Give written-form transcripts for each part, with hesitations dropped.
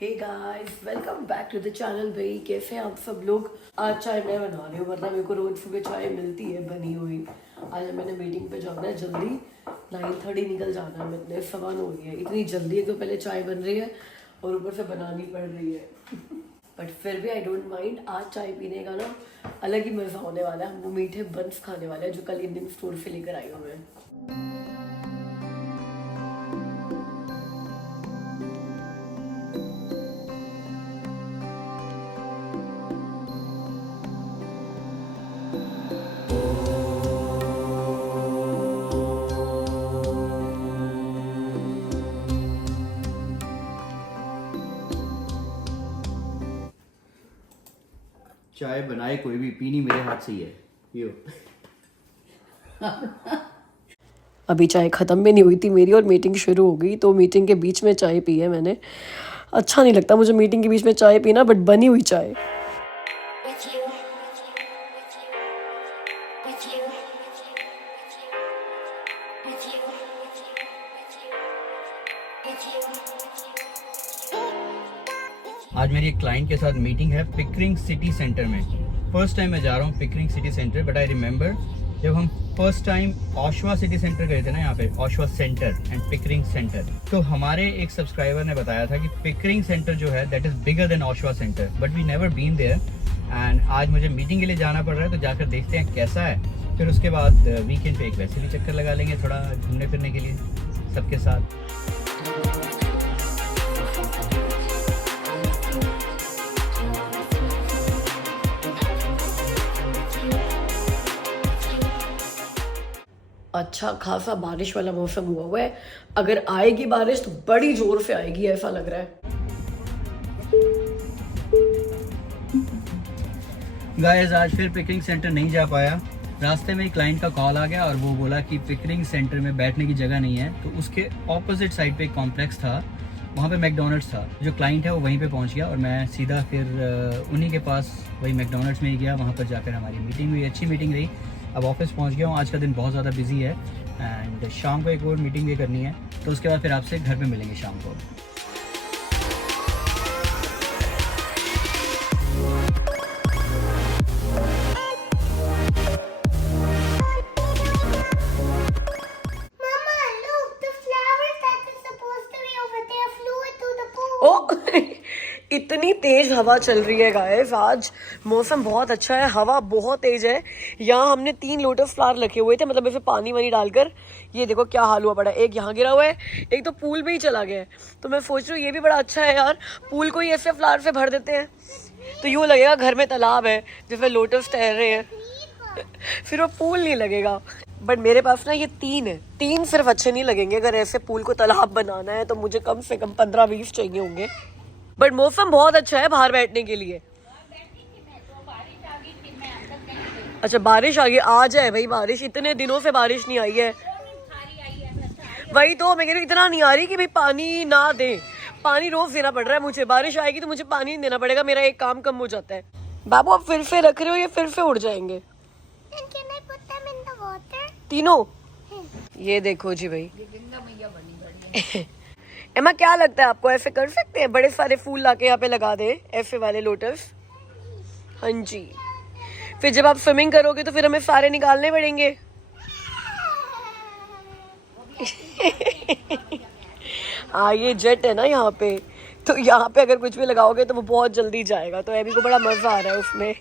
Hey guys, welcome back to the channel. भाई कैसे हैं आप सब लोग। आज चाय मैं बना रही हूँ, वरना मेरे को रोज सुबह चाय मिलती है बनी हुई। आज मैंने मीटिंग पे जाना है जल्दी, 9:30 निकल जाना है। मतलब 9:15 हो गई है, इतनी जल्दी है तो पहले चाय बन रही है और ऊपर से बनानी पड़ रही है। बट फिर भी आई डोंट माइंड। आज चाय पीने का ना अलग ही मज़ा होने वाला है। हम वो मीठे बंस खाने वाले हैं जो कल इंडियन स्टोर से लेकर आई हूँ मैं। चाय बनाए कोई भी, पीनी मेरे हाथ से ही है। यो अभी चाय ख़त्म भी नहीं हुई थी मेरी और मीटिंग शुरू हो गई, तो मीटिंग के बीच में चाय पी है मैंने। अच्छा नहीं लगता मुझे मीटिंग के बीच में चाय पीना, बट बनी हुई चाय। आज मेरी एक क्लाइंट के साथ मीटिंग है पिकरिंग सिटी सेंटर में। फर्स्ट टाइम मैं जा रहा हूँ Pickering city centre, but I remember जब हम फर्स्ट टाइम ओशवा सिटी सेंटर गए थे ना, यहाँ पे ओशवा सेंटर एंड पिकरिंग सेंटर, तो हमारे एक सब्सक्राइबर ने बताया था कि पिकरिंग सेंटर जो है that is bigger than Oshawa centre, but we never been there. And आज मुझे मीटिंग के लिए जाना पड़ रहा है, तो जाकर देखते हैं कैसा है। फिर उसके बाद वीकेंड पे एक वैसे भी चक्कर लगा लेंगे, थोड़ा घूमने फिरने के लिए सबके साथ। अच्छा खासा बारिश वाला मौसम हुआ है। अगर आएगी बारिश तो बड़ी जोर से आएगी, ऐसा लग रहा है। गाइस आज फिर पिकरिंग सेंटर नहीं जा पाया। रास्ते में ही क्लाइंट का कॉल आ गया और वो बोला कि पिकरिंग सेंटर में बैठने की जगह नहीं है, तो उसके ऑपोजिट साइड पे एक कॉम्प्लेक्स था, वहाँ पे मैकडोनल्ड्स था। जो क्लाइंट है वो वहीं पे पहुँच गया और मैं सीधा फिर उन्हीं के पास वही मैकडोनल्ड्स में ही गया। वहाँ पर जाकर हमारी मीटिंग हुई, अच्छी मीटिंग रही। अब ऑफिस पहुँच गया हूँ। आज का दिन बहुत ज़्यादा बिजी है एंड शाम को एक और मीटिंग भी करनी है, तो उसके बाद फिर आपसे घर पर मिलेंगे शाम को। ओ इतनी तेज हवा चल रही है गाइस। आज मौसम बहुत अच्छा है, हवा बहुत तेज है। यहाँ हमने 3 लोटस फ्लावर रखे हुए थे, मतलब ऐसे पानी वानी डालकर। ये देखो क्या हाल हुआ पड़ा है। एक यहाँ गिरा हुआ है, एक तो पूल में ही चला गया है। तो मैं सोच रही हूँ ये भी बड़ा अच्छा है यार, पूल को ही ऐसे फ्लावर से भर देते हैं तो यूँ लगेगा घर में तालाब है जिसमें लोटस तैर रहे हैं। फिर वो पूल नहीं लगेगा। बट मेरे पास ना ये 3 है, 3 सिर्फ अच्छे नहीं लगेंगे। अगर ऐसे पूल को तालाब बनाना है तो मुझे कम से कम 15-20 चाहिए होंगे। बट मौसम बहुत अच्छा है बाहर बैठने के लिए। अच्छा बारिश आ गई, आ जाए भाई बारिश, इतने दिनों से बारिश नहीं आई है। वही तो मैं कह रही हूँ, इतना नहीं आ रही कि भाई पानी ना दे। पानी रोज देना पड़ रहा है मुझे। बारिश आएगी तो मुझे पानी नहीं देना पड़ेगा, मेरा एक काम कम हो जाता है। बाबू आप फिर से रख रहे हो, ये फिर से उड़ जाएंगे तीनों। ये देखो जी भाई एमा क्या लगता है आपको, ऐसे कर सकते हैं? बड़े सारे फूल लाके यहाँ पे लगा दे, ऐसे वाले लोटस। हाँ जी, फिर जब आप स्विमिंग करोगे तो फिर हमें सारे निकालने पड़ेंगे। हाँ ये जेट है ना यहाँ पे, तो यहाँ पे अगर कुछ भी लगाओगे तो वो बहुत जल्दी जाएगा। तो एमी को बड़ा मजा आ रहा है उसमें।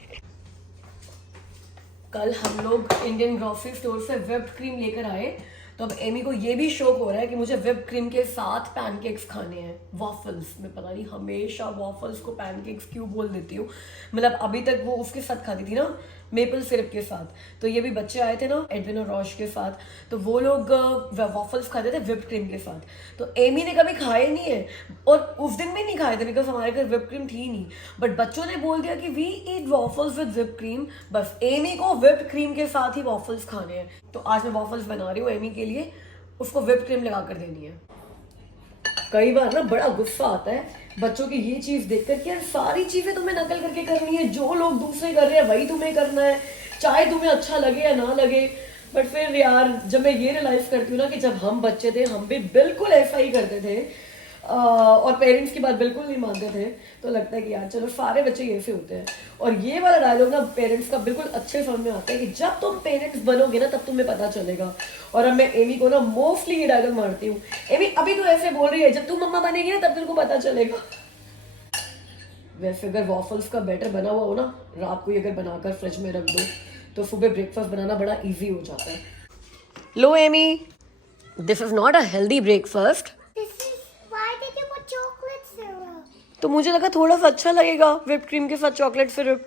कल हम लोग इंडियन ग्रोसरी स्टोर से व्हिप्ड क्रीम लेकर आए, तो अब एमी को ये भी शौक हो रहा है कि मुझे व्हिप्ड क्रीम के साथ पैनकेक्स खाने हैं, वॉफल्स। मैं पता नहीं हमेशा वॉफल्स को पैनकेक्स क्यों बोल देती हूँ। मतलब अभी तक वो उसके साथ खाती थी ना, मेपल सिरप के साथ। तो ये भी बच्चे आए थे ना एडविन और रॉश के साथ, तो वो लोग वॉफल्स खाते थे व्हिप्ड क्रीम के साथ। तो एमी ने कभी खाए नहीं है और उस दिन भी नहीं खाए थे बिकॉज हमारे घर व्हिप्ड क्रीम थी नहीं। बट बच्चों ने बोल दिया कि we eat waffles with whipped cream, बस एमी को व्हिप्ड क्रीम के साथ ही वॉफल्स खाने हैं। तो आज मैं वॉफल्स बना रही हूँ एमी के लिए, उसको व्हिप्ड क्रीम लगा कर देनी है। कई बार ना बड़ा गुस्सा आता है बच्चों की ये चीज देखकर कि यार सारी चीजें तुम्हें नकल करके करनी है, जो लोग दूसरे कर रहे हैं वही तुम्हें करना है, चाहे तुम्हें अच्छा लगे या ना लगे। बट फिर यार जब मैं ये रियलाइज करती हूँ ना कि जब हम बच्चे थे हम भी बिल्कुल ऐसा ही करते थे। और पेरेंट्स की बात बिल्कुल नहीं मानते थे। तो लगता है कि यार चलो सारे बच्चे ये से होते हैं। और ये वाला डायलॉग ना पेरेंट्स का बिल्कुल अच्छे समझ में आता है कि जब तुम पेरेंट्स बनोगे ना तब तुम्हें पता चलेगा। और अब मैं एमी को ना मोस्टली ये डायलॉग मारती हूँ, एमी अभी तो ऐसे बोल रही है, जब तुम मम्मा बनेगी ना तब तुमको पता चलेगा। वैसे अगर वॉफल्स का बैटर बना हुआ हो ना, रात को ही अगर बनाकर फ्रिज में रख दो तो सुबह ब्रेकफास्ट बनाना बड़ा इजी हो जाता है। लो Amy, this is not a healthy breakfast. तो मुझे लगा थोड़ा सा अच्छा लगेगा व्हिप्ड क्रीम के साथ chocolate syrup.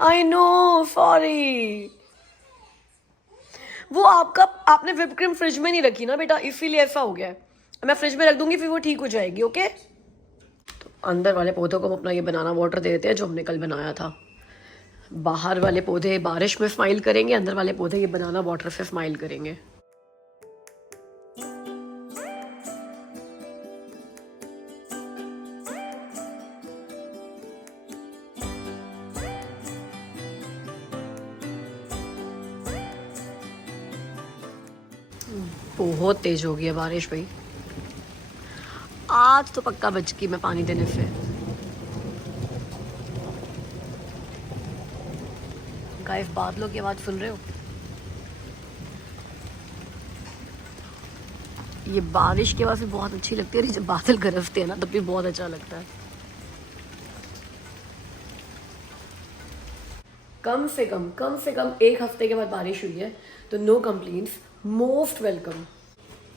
I know, sorry. वो आपने व्हिप्ड क्रीम फ्रिज में नहीं रखी ना बेटा, इसीलिए ऐसा हो गया है। मैं फ्रिज में रख दूंगी फिर वो ठीक हो जाएगी। ओके, तो अंदर वाले पौधों को हम अपना ये बनाना वाटर दे देते हैं जो हमने कल बनाया था। बाहर वाले पौधे बारिश में स्माइल करेंगे, अंदर वाले पौधे ये बनाना वाटर से स्माइल करेंगे। बहुत तेज हो गई है बारिश भाई, आज तो पक्का बच गई मैं पानी देने से। गाइस बादलों की आवाज सुन रहे हो? ये बारिश की आवाज भी बहुत अच्छी लगती है, जब बादल गरजते हैं ना तब भी बहुत अच्छा लगता है। कम से कम 1 हफ्ते के बाद बारिश हुई है, तो नो कंप्लेंट्स, मोस्ट वेलकम।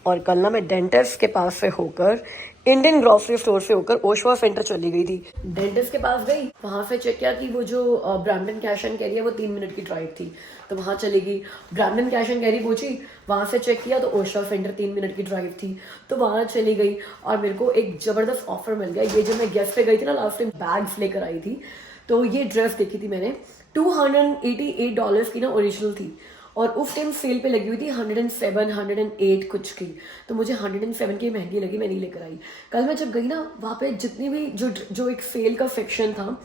और कल ना मैं डेंटिस्ट के पास से होकर, इंडियन ग्रोसरी स्टोर से होकर ओशवा सेंटर चली गई थी। डेंटिस्ट के पास गई, वहां से चेक किया कि वो जो ब्रैम्पटन कैश एंड कैरी है वो 3 मिनट की ड्राइव थी, तो वहां चली गई। ब्रैम्पटन कैश एंड कैरी पहुंची, वहां से चेक किया तो ओशवा सेंटर 3 मिनट की ड्राइव थी, तो वहां चली गई। और मेरे को एक जबरदस्त ऑफर मिल गया। ये जो मैं गेस्ट पे गई थी ना लास्ट टाइम, बैग्स लेकर आई थी, तो ये ड्रेस देखी थी मैंने, $288 की ना ओरिजिनल थी, और उस टाइम सेल पे लगी हुई थी 107, 108 कुछ की, तो मुझे 107 की महंगी लगी, मैं नहीं लेकर आई। कल मैं जब गई ना, वहाँ पे जितनी भी जो एक सेल का सेक्शन था,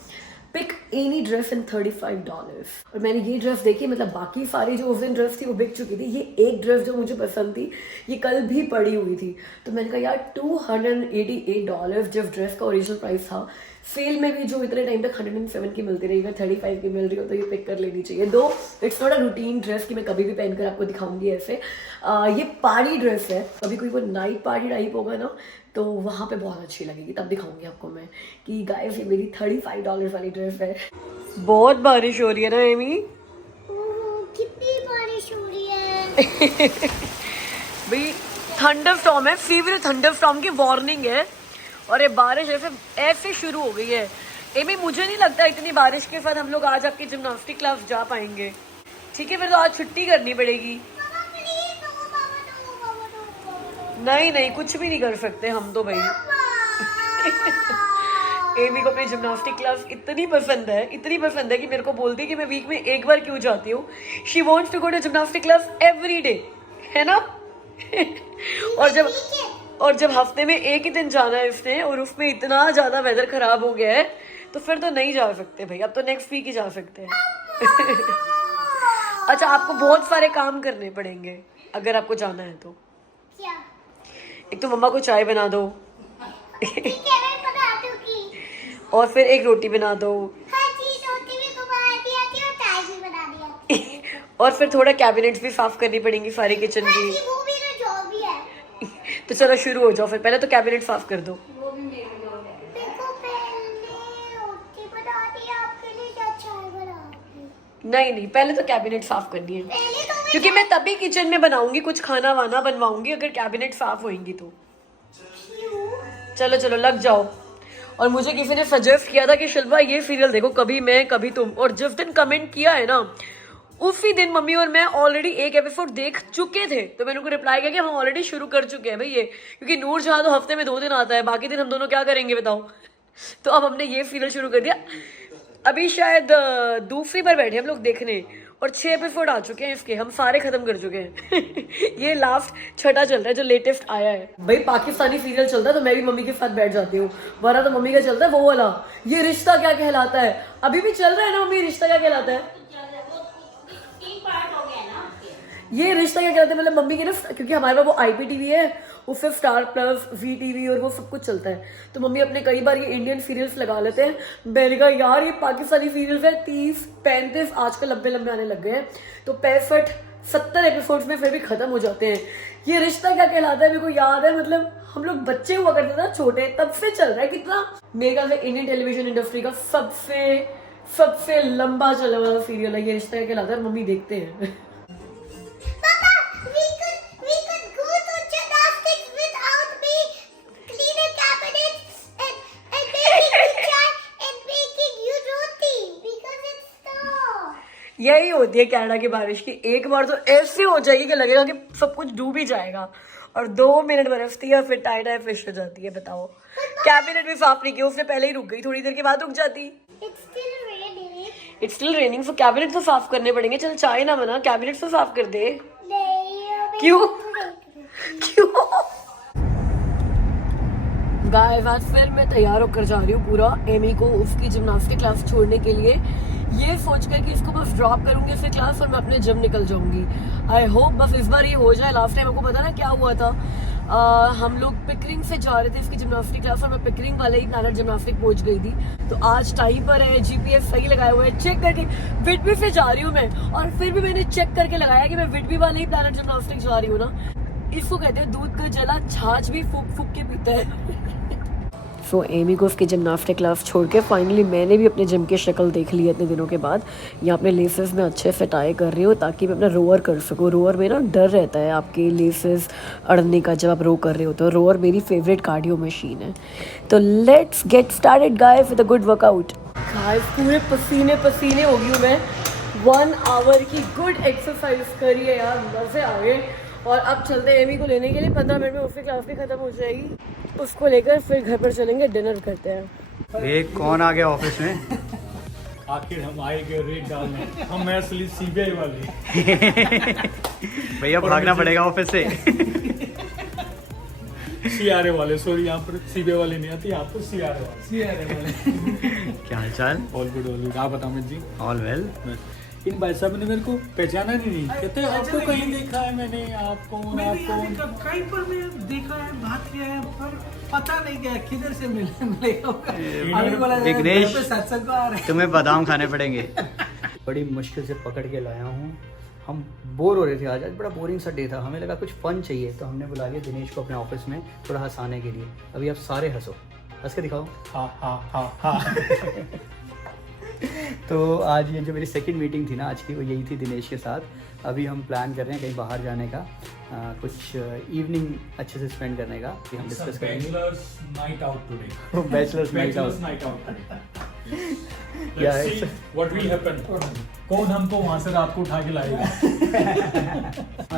पिक एनी ड्रेस इन $35, और मैंने ये ड्रेस देखी। मतलब बाकी सारी जो उस दिन ड्रेस थी वो बिक चुकी थी, ये एक ड्रेस जो मुझे पसंद थी ये कल भी पड़ी हुई थी, तो मैंने कहा यार $288 जब ड्रेस का ओरिजिनल प्राइस था, सेल में भी जो इतने टाइम तक 107 की मिलती रही, 35 की मिल रही हो, तो ये पिक कर लेनी चाहिए। दो it's not a routine dress कि मैं कभी भी पहनकर आपको दिखाऊंगी ऐसे। ये पार्टी ड्रेस है, कभी कोई वो नाइट पार्टी टाइप होगा ना तो वहाँ पे बहुत अच्छी लगेगी, तब दिखाऊंगी आपको मैं कि गाइस ये मेरी $35 वाली ड्रेस है। बहुत बारिश हो रही है ना एमी? कितनी बारिश हो रही है भाई थंडर स्टॉर्म है, फीवर थंडर स्टॉर्म की वार्निंग है, और ये बारिश ऐसे शुरू हो गई है। एमी मुझे नहीं लगता इतनी बारिश के साथ हम लोग आज आपकी जिम्नास्टिक क्लास जा पाएंगे। ठीक है, फिर तो आज छुट्टी करनी पड़ेगी। नहीं कुछ भी नहीं कर सकते हम तो भाई। एमी को अपनी जिम्नास्टिक क्लास इतनी पसंद है कि मेरे को बोलती है कि मैं वीक में एक बार क्यों जाती हूँ। She wants to go to gymnastic class every day, है ना? और जब हफ्ते में एक ही दिन जाना है इसने, और उसमें इतना ज्यादा वेदर खराब हो गया है, तो फिर तो नहीं जा सकते भाई, अब तो नेक्स्ट वीक ही जा सकते हैं। अच्छा, आपको बहुत सारे काम करने पड़ेंगे अगर आपको जाना है तो। क्या? एक तो मम्मा को चाय बना दो ठीक है, मैं बना दूंगी। और फिर एक रोटी बना दो। हाँ जी, रोटी भी तो बनाती आती है और चाय भी बनानी आती है। और फिर थोड़ा कैबिनेट्स भी साफ करनी पड़ेंगी सारी किचन हाँ की। जी, वो भी तो जॉब भी है। तो चलो शुरू हो जाओ, फिर पहले तो कैबिनेट साफ कर दो। देखो, पहले रोटी बनानी है आपके लिए या चाय बनाऊंगी? नहीं पहले तो कैबिनेट साफ करनी है, पहले तो मैं क्योंकि मैं तभी किचन में बनाऊंगी, कुछ खाना वाना बनवाऊंगी अगर कैबिनेट साफ होंगी तो। क्यों? चलो लग जाओ। और मुझे किसी ने सजेस्ट किया था कि शिल्पा ये सीरियल देखो, कभी मैं कभी तुम, और जिस दिन कमेंट किया है ना उसी दिन मम्मी और मैं ऑलरेडी एक एपिसोड देख चुके थे, तो मैंने उनको रिप्लाई किया कि हम ऑलरेडी शुरू कर चुके हैं भाई ये, क्योंकि नूरजहां तो हफ्ते में 2 दिन आता है, बाकी दिन हम दोनों क्या करेंगे बताओ। तो अब हमने ये सीरियल शुरू कर दिया। अभी शायद दूसरी बार बैठे हम लोग देखने, और 6 एपिसोड आ चुके हैं इसके, हम सारे खत्म कर चुके हैं। ये लास्ट 6ठा चल रहा है जो लेटेस्ट आया है। भाई पाकिस्तानी सीरियल चलता है तो मैं भी मम्मी के साथ बैठ जाती हूँ, वरना तो मम्मी का चलता है वो वाला, ये रिश्ता क्या कहलाता है, अभी भी चल रहा है ना मम्मी, रिश्ता क्या कहलाता है? ये रिश्ता क्या कहते हैं, मतलब मम्मी की ना, क्योंकि हमारे पास वो IPTV है, उससे स्टार प्लस, VTV और वो सब कुछ चलता है, तो मम्मी अपने कई बार ये इंडियन सीरियल्स लगा लेते हैं। मैंने कहा यार ये पाकिस्तानी सीरियल्स है 30-35 आजकल लंबे लंबे आने लग गए हैं, तो 65-70 एपिसोड्स में फिर भी खत्म हो जाते हैं। ये रिश्ता क्या कहलाता है मेरे को याद है, मतलब हम लोग बच्चे हुआ करते थे ना छोटे, तब से चल रहा है। कितना मेरे ख्याल से इंडियन टेलीविजन इंडस्ट्री का सबसे लंबा चला वाला सीरियल है ये रिश्ता क्या कहलाता है, मम्मी देखते हैं। Papa, we could go to gymnastics without me cleaning cabinets and making you chai and making you roti because it's so. यही होती है कनाडा की बारिश की, एक बार तो ऐसे हो जाएगी कि लगेगा कि सब कुछ डूब ही जाएगा, और 2 मिनट बरसती है फिर टाइट फिश हो जाती है। बताओ, कैबिनेट भी साफ नहीं किया उसने, पहले ही रुक गई, थोड़ी देर के बाद रुक जाती। It's still raining. It's still raining, so cabinet तो साफ करने पड़ेंगे। चल चाय ना बना, कैबिनेट तो साफ कर दे। नहीं, अभी क्यों? नहीं। क्यों? गाइस आज फिर मैं तैयार होकर जा रही हूँ पूरा एमी को उसकी जिम्नास्टिक क्लास छोड़ने के लिए, ये सोच कर कि इसको बस ड्रॉप करूंगी उससे क्लास और मैं अपने जिम निकल जाऊंगी। आई होप बस इस बार ये हो जाए। लास्ट टाइम आपको पता ना क्या हुआ था, हम लोग पिकरिंग से जा रहे थे इसकी जिम्नास्टिक क्लास और मैं पिकरिंग वाले ही प्लानट जिम्नास्टिक पहुंच गई थी। तो आज टाइम पर है, GPS सही लगाया हुआ है, चेक करके विटबी से जा रही हूँ मैं, और फिर भी मैंने चेक करके लगाया कि मैं विटबी वाले ही प्लानट जिम्नास्टिक जा रही हूँ ना। इसको कहते हैं दूध का जला छाछ भी फूक फूक के पीता है। सो एमी को उसकी जिम्नास्टिक क्लास छोड़ के फाइनली मैंने भी अपने जिम की शक्ल देख ली है इतने दिनों के बाद। यहाँ अपने लेसेस में अच्छे से टाई कर रही हूँ ताकि मैं अपना रोअर कर सकूँ। रोअर में ना डर रहता है आपके लेसेस अड़ने का जब आप रो कर रहे हो, तो रोअर मेरी फेवरेट कार्डियो मशीन है। तो let's get started guys with a good workout. Guys पूरे पसीने पसीने हो गई हूँ मैं, 1 आवर की गुड एक्सरसाइज करी है यार, मजे आ गए। और अब चलते हैं एमी को लेने के लिए, 15 मिनट में उसकी क्लास भी खत्म हो जाएगी, उसको लेकर फिर घर पर चलेंगे, डिनर करते हैं। ये कौन आ गया ऑफिस में? आखिर हम आएंगे रेट डालने, हम हैं असली CBI वाले। भैया भागना पड़ेगा ऑफिस से। CRA वाले, सॉरी यहाँ पर CBI वाले नहीं आते, यहाँ पर CRA वाले। क्या हाल चाल? All good. आप बताओ मित जी? All well. इन भाई साहब ने मेरे को पहचाना नहीं, कहते आपको कहीं देखा है मैंने, आप कौन? कहीं पर भी देखा है, बात किया है, पर पता नहीं क्या किधर से मिलेगा। अभी बोला जाए, विघ्नेश, घर पे सत्संग को आ रहे हैं। तुम्हें बादाम खाने पड़ेंगे। बड़ी मुश्किल से पकड़ के लाया हूँ। हम बोर हो रहे थे आज बड़ा बोरिंग सा डे था, हमें लगा कुछ फन चाहिए, तो हमने बुला लिया दिनेश को अपने ऑफिस में थोड़ा हंसाने के लिए। अभी आप सारे हंसो, हंस के दिखाओ। हाँ। तो आज ये जो मेरी सेकंड मीटिंग थी ना आज की, वो यही थी दिनेश के साथ। अभी हम प्लान कर रहे हैं कहीं बाहर जाने का, कुछ इवनिंग अच्छे से स्पेंड करने का, कि हम डिस्कस करेंगे। Bachelors night out today. Bachelors night out. Night out. Yeah, Let's see what will happen. कौन हमको वहाँ से रात को उठा के लाएगा?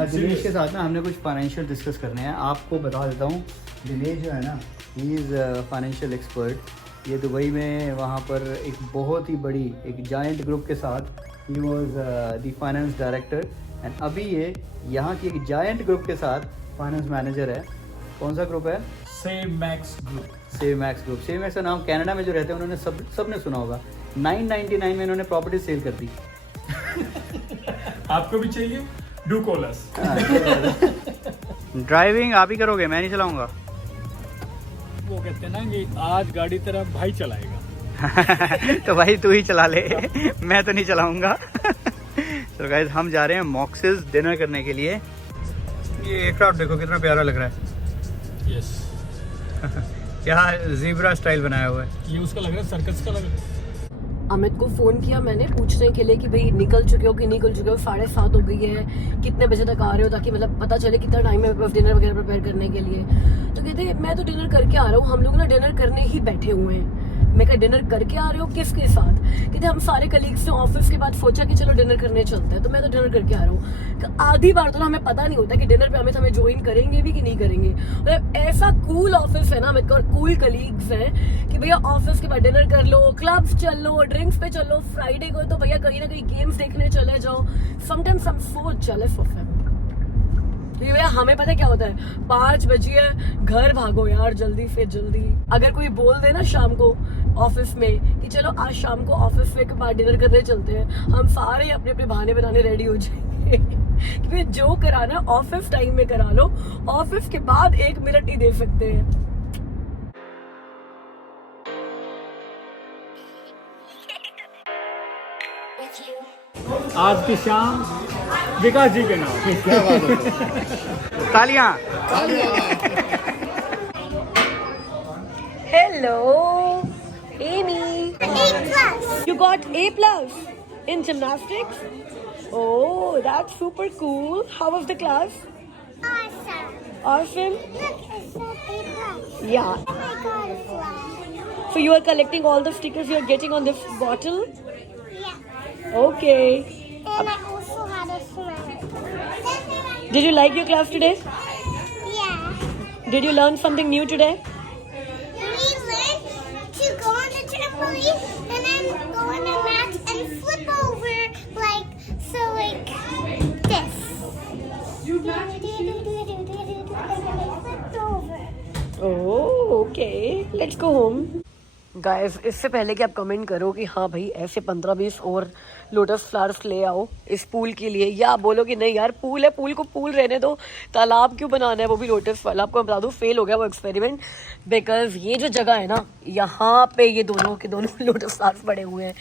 दिनेश के साथ ना हमने कुछ फाइनेंशियल डिस्कस करने हैं। आपको बता देता हूँ, दिनेश जो है ना, ही इज़ फाइनेंशियल एक्सपर्ट। ये दुबई में वहाँ पर एक बहुत ही बड़ी एक जायंट ग्रुप के साथ he was the finance director, and अभी ये यहाँ की एक जायंट ग्रुप के साथ फाइनेंस मैनेजर है। कौन सा ग्रुप है? Same max group. Save max group. Save max का नाम कनाडा में जो रहते हैं उन्होंने सब ने सुना होगा। 999 में इन्होंने प्रॉपर्टी सेल कर दी। आपको भी चाहिए? Do call us. ड्राइविंग आप ही करोगे, मैं नहीं चलाऊंगा। वो कहते हैं ना कि आज गाड़ी तेरा भाई चलाएगा। तो भाई तू ही चला ले, मैं तो नहीं चलाऊंगा। तो गाइस हम जा रहे हैं मॉक्सिस डिनर करने के लिए। ये एयरक्राफ्ट देखो कितना प्यारा लग रहा है। यस। यहाँ ज़ीब्रा स्टाइल बनाया हुआ है। ये उसका लग रहा है, सर्कस का लग रहा है। अमित को फोन किया मैंने पूछने के लिए कि भाई निकल चुके हो कि नहीं निकल चुके हो, 7:30 हो गई है, कितने बजे तक आ रहे हो, ताकि मतलब पता चले कितना टाइम है डिनर वगैरह प्रिपेयर करने के लिए। तो कहते मैं तो डिनर करके आ रहा हूँ, हम लोग ना डिनर करने ही बैठे हुए हैं। मैं कहा डिनर करके आ रहे हो, किसके साथ? कहते हम सारे कलीग्स ने ऑफिस के बाद सोचा कि चलो डिनर करने चलते हैं, तो मैं तो डिनर करके आ रहा हूँ। आधी बार तो ना हमें पता नहीं होता कि डिनर पे हमें ज्वाइन करेंगे भी कि नहीं करेंगे। मतलब ऐसा कूल ऑफिस है ना हमें, और कूल कलीग्स हैं कि भैया ऑफिस के बाद डिनर कर लो, क्लब्स चल लो, ड्रिंक्स पे चलो, फ्राइडे को तो भैया कहीं ना कहीं गेम्स देखने चले जाओ। Sometimes I am so jealous of him. क्योंकि भैया हमें पता है क्या होता है, 5 बजे घर भागो यार जल्दी से जल्दी। अगर कोई बोल दे ना शाम को ऑफिस में कि चलो आज शाम को ऑफिस में के बाद डिनर करने चलते हैं, हम सारे अपने अपने बहाने बनाने रेडी हो जाएंगे। कि फिर जो कराना ऑफिस टाइम में करा लो, ऑफिस के बाद 1 मिनट ही दे सकते हैं। आज की शाम विकास जी के नाम। तालियां। Hello, Amy. A+. You got A+ in gymnastics? Oh, that's super cool. How was the class? Awesome. Awesome. Look, it said A+. Yeah. Oh my god, a flag. So you are collecting all the stickers you are getting on this bottle? Yeah. Okay. And I also had a smile. Did you like your class today? Yeah. Did you learn something new today? We learned to go on the trampoline and then go on the mat and flip over like this. Flipped over. Oh, okay. Let's go home. Guys, इससे पहले कि आप comment करो कि हाँ भाई ऐसे 15-20 और लोटस फ्लावर्स ले आओ इस पूल के लिए, या बोलो कि नहीं यार पूल है, पूल को पूल रहने दो, तालाब क्यों बनाना है वो भी लोटस वाला, आपको बता दूँ फेल हो गया वो एक्सपेरिमेंट। बिकॉज ये जो जगह है ना, यहाँ पे ये दोनों के दोनों लोटस फ्लावर्स पड़े हुए हैं,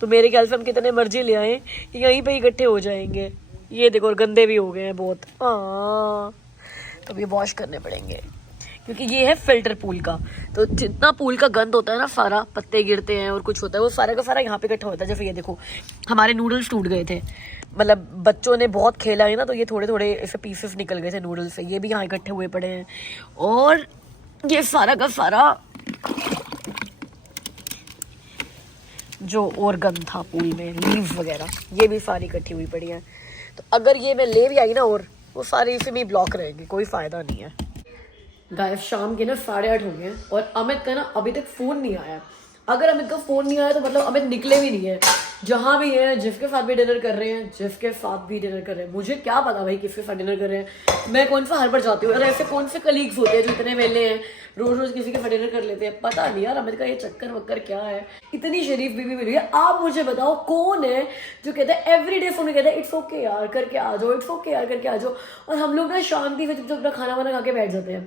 तो मेरे ख्याल से हम कितने मर्जी ले आए यहीं पे इकट्ठे हो जाएंगे। ये देखो, और गंदे भी हो गए हैं बहुत। हाँ, तो ये वॉश करने पड़ेंगे क्योंकि ये है फिल्टर पूल का। तो जितना पूल का गंद होता है ना, सारा पत्ते गिरते हैं और कुछ होता है, वो सारा का सारा यहाँ पे इकट्ठा होता है। जैसे ये देखो, हमारे नूडल्स टूट गए थे, मतलब बच्चों ने बहुत खेला है ना, तो ये थोड़े थोड़े ऐसे पीसेस निकल गए थे नूडल्स से, ये भी यहाँ इकट्ठे हुए पड़े हैं। और ये सारा का सारा जो और गंद था पूल में, लीव्स वगैरह, ये भी सारी इकट्ठी हुई पड़ी है। तो अगर ये मैं ले भी आई ना, और वो सारे इसी में ब्लॉक रहेंगे, कोई फ़ायदा नहीं है। गाइस, शाम के ना 8:30 हो गए हैं और अमित का ना अभी तक फ़ोन नहीं आया। अगर अमित का फ़ोन नहीं आया तो मतलब अमित निकले भी नहीं है। जहाँ भी है, जिसके साथ भी डिनर कर रहे हैं, जिसके साथ भी डिनर कर रहे हैं, मुझे क्या पता भाई किसके साथ डिनर कर रहे हैं, मैं कौन सा हर बार जाती हूँ। और ऐसे कौन से कलीग्स होते हैं जो इतने वेले हैं, रोज रोज किसी के साथ डिनर कर लेते हैं, पता नहीं यार अमित का ये चक्कर वक्कर क्या है। इतनी शरीफ बीवी मिली है, आप मुझे बताओ कौन है जो कहता है एवरीडे फोन कहता है इट्स ओके यार करके आ जाओ, इट्स ओके यार करके आ जाओ, और हम लोग ना शांति से चुपचाप अपना खाना वाना खा के बैठ जाते हैं।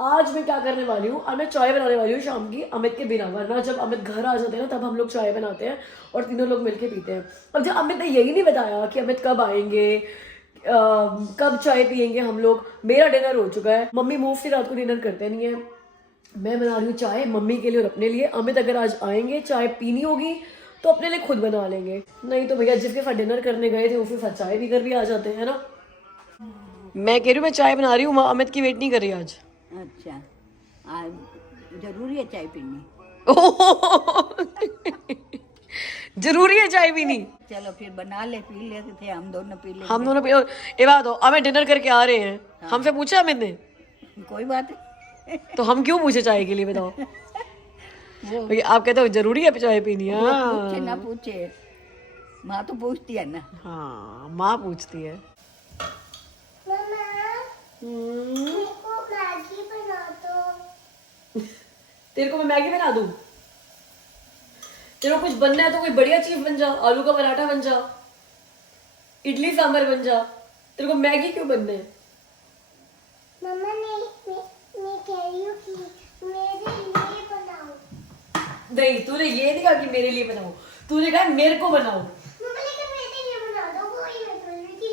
आज मैं क्या करने वाली हूँ, मैं चाय बनाने वाली हूँ शाम की अमित के बिना, वरना जब अमित घर आ जाते हैं ना तब हम लोग चाय बनाते हैं और तीनों लोग मिलके पीते हैं। अब जब अमित ने यही नहीं बताया कि अमित कब आएंगे, कब चाय पियेंगे हम लोग, मेरा डिनर हो चुका है। मम्मी मोस्टली रात को डिनर करते नहीं है, मैं बना रही हूँ चाय मम्मी के लिए और अपने लिए। अमित अगर आज आएंगे, चाय पीनी होगी तो अपने लिए खुद बना लेंगे, नहीं तो भैया जिसके साथ डिनर करने गए थे उसके साथ चाय पीकर भी आ जाते हैं ना। मैं कह रही हूँ मैं चाय बना रही हूँ, अमित की वेट नहीं कर रही आज। अच्छा, आज जरूरी है चाय पीनी? जरूरी है चाय पीनी? चलो फिर बना ले, पी लेते थे हम दोनों, पी ले। हम दोनों ये बात हो, हमें डिनर करके आ रहे हैं, हमसे पूछा अमित ने? कोई बात नहीं। तो हम क्यों पूछे चाय के लिए, बताओ। वो आप कहते हो जरूरी है चाय पीनी? पूछे ना पूछे, माँ तो पूछती है ना। हाँ, माँ पूछती है। मेरे को मैगी बना दो। तेरे को मैं मैगी बना दूं? तेरे को कुछ बनना है तो कोई बढ़िया चीज बन जा, आलू का पराठा बन जा, इडली सांभर बन जा, तेरे को मैगी क्यों बनना है? मम्मा मैं कह रही हूँ कि मेरे लिए बनाओ। नहीं, तूने ये नहीं कहा कि मेरे लिए बनाओ, तूने कहा मेरे को बनाओ। मम्मा लेकिन मेरे लिए बना दो, वो ही मैं बोल रही थी।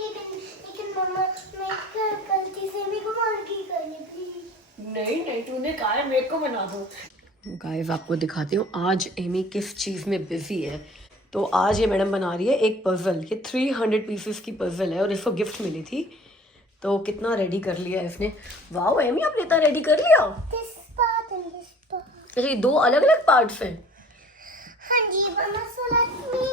लेकिन मम्मा मैं गलती से मेरे को मैगी करनी प्लीज। नहीं, तूने कहा है मेरे को बना दो। गाइस, आपको दिखाती हूँ आज एमी किस चीज़ में बिजी है। तो आज ये मैडम बना रही है एक पजल, ये 300 पीसेस की पजल है और इसको गिफ्ट मिली थी। तो कितना रेडी कर लिया है इसने। वाओ एमी, आपने इतना रेडी कर लिया? This part and this part. अच्छा, ये 2 अलग अलग पार्ट्स हैं? हाँ जी मम्मा, so let me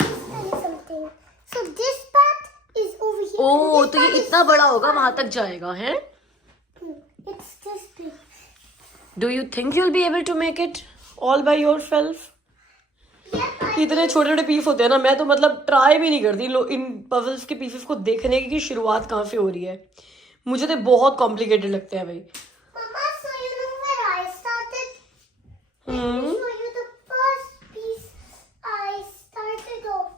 just tell you something. So this part is over here. Oh, This तो ये part is इतना बड़ा होगा, वहां तक जाएगा है? It's this big. Do you think you'll be able to make it all by yourself? इतने छोटे छोटे पीस होते हैं ना, मैं तो मतलब ट्राई भी नहीं करती इन पजल्स के पीसेस को देखने की कि शुरुआत कहाँ से हो रही है। मुझे तो बहुत कॉम्प्लिकेटेड लगते हैं भाई। Mama, so you know where I started? Let me show you the first piece I started off.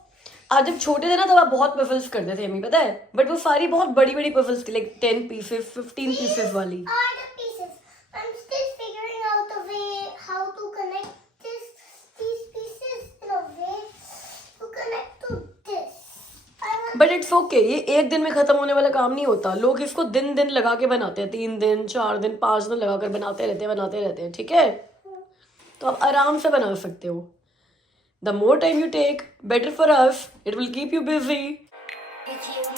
आज जब छोटे थे ना तब आप बहुत पफल्स करते थे एमी, पता है, बट वो सारी बहुत बड़ी बड़ी पफल्स थी, लाइक 10 pieces 15 pieces वाली. Are the pieces. I'm still figuring out a way how to connect these pieces in a way to connect to this. I want but it's okay, ये एक दिन में खत्म होने वाला काम नहीं होता. लोग इसको दिन दिन लगा के बनाते हैं, 3 दिन 4 दिन 5 दिन लगा कर बनाते रहते हैं, ठीक है. तो आप आराम से बना सकते हो. The more time you take, better for us. It will keep you busy. with you.